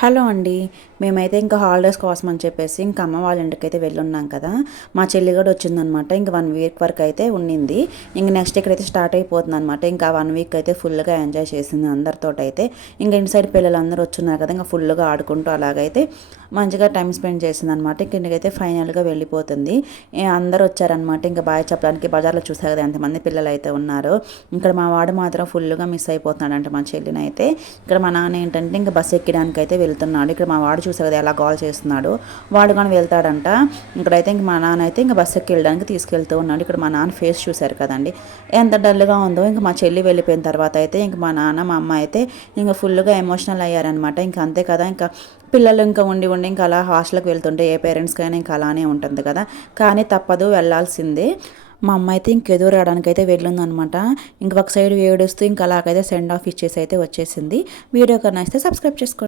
Hello అండి. మేమైతే ఇంకా హాలిడేస్ కోసం అని చెప్పేసి ఇంకా అమ్మ వాళ్ళ ఇంటికైతే వెళ్ళున్నాం కదా. మా చెల్లి కూడా వచ్చిందనమాట. ఇంక 1 వీక్ వరకు అయితే ఉండింది. ఇంక నెక్స్ట్ ఇక్కడైతే స్టార్ట్ అయిపోతుంది అనమాట. ఇంకా 1 వీక్ అయితే ఫుల్గా ఎంజాయ్ చేసింది అందరితో అయితే. ఇంకా ఇంటి సైడ్ పిల్లలు అందరూ వచ్చున్నారు కదా, ఇంకా ఫుల్గా ఆడుకుంటూ అలాగైతే మంచిగా టైం స్పెండ్ చేసింది అనమాట. ఇంక ఇంటికైతే ఫైనల్గా వెళ్ళిపోతుంది. అందరూ వచ్చారనమాట. ఇంకా బాయ్ చెప్పడానికి బజార్లో చూసారు కదా ఎంతమంది పిల్లలు అయితే ఉన్నారు. ఇక్కడ మా వాడు మాత్రం ఫుల్గా మిస్ అయిపోతున్నాడంట మా చెల్లిని అయితే. ఇక్కడ మా నాన్న ఏంటంటే ఇంకా బస్సు ఎక్కడానికి అయితే వెళ్తున్నాడు. ఇక్కడ మా వాడు చూసారు కదా ఎలా కాల్ చేస్తున్నాడు. వాడు కానీ వెళ్తాడంట. ఇక్కడైతే ఇంక మా నాన్న అయితే ఇంకా బస్సు ఎక్కి వెళ్ళడానికి తీసుకెళ్తూ ఉన్నాడు. ఇక్కడ మా నాన్న ఫేస్ చూశారు కదండి ఎంత డల్గా ఉందో. ఇంకా మా చెల్లి వెళ్ళిపోయిన తర్వాత అయితే ఇంక మా నాన్న మా అమ్మ అయితే ఇంకా ఫుల్గా ఎమోషనల్ అయ్యారనమాట. ఇంకా అంతే కదా, ఇంకా పిల్లలు ఇంకా ఉండి ఇంకా అలా హాస్టల్కి వెళ్తుంటే ఏ పేరెంట్స్కైనా ఇంకా అలానే ఉంటుంది కదా. కానీ తప్పదు, వెళ్ళాల్సిందే. మా అమ్మ అయితే ఇంకెదురు రావడానికి అయితే వెళ్ళిందనమాట. ఇంకొక సైడ్ ఏడుస్తూ ఇంకా అలాగైతే సెండ్ ఆఫ్ ఇచ్చేసి అయితే వచ్చేసింది. వీడియో కన్నా ఇస్తే సబ్స్క్రైబ్ చేసుకోండి.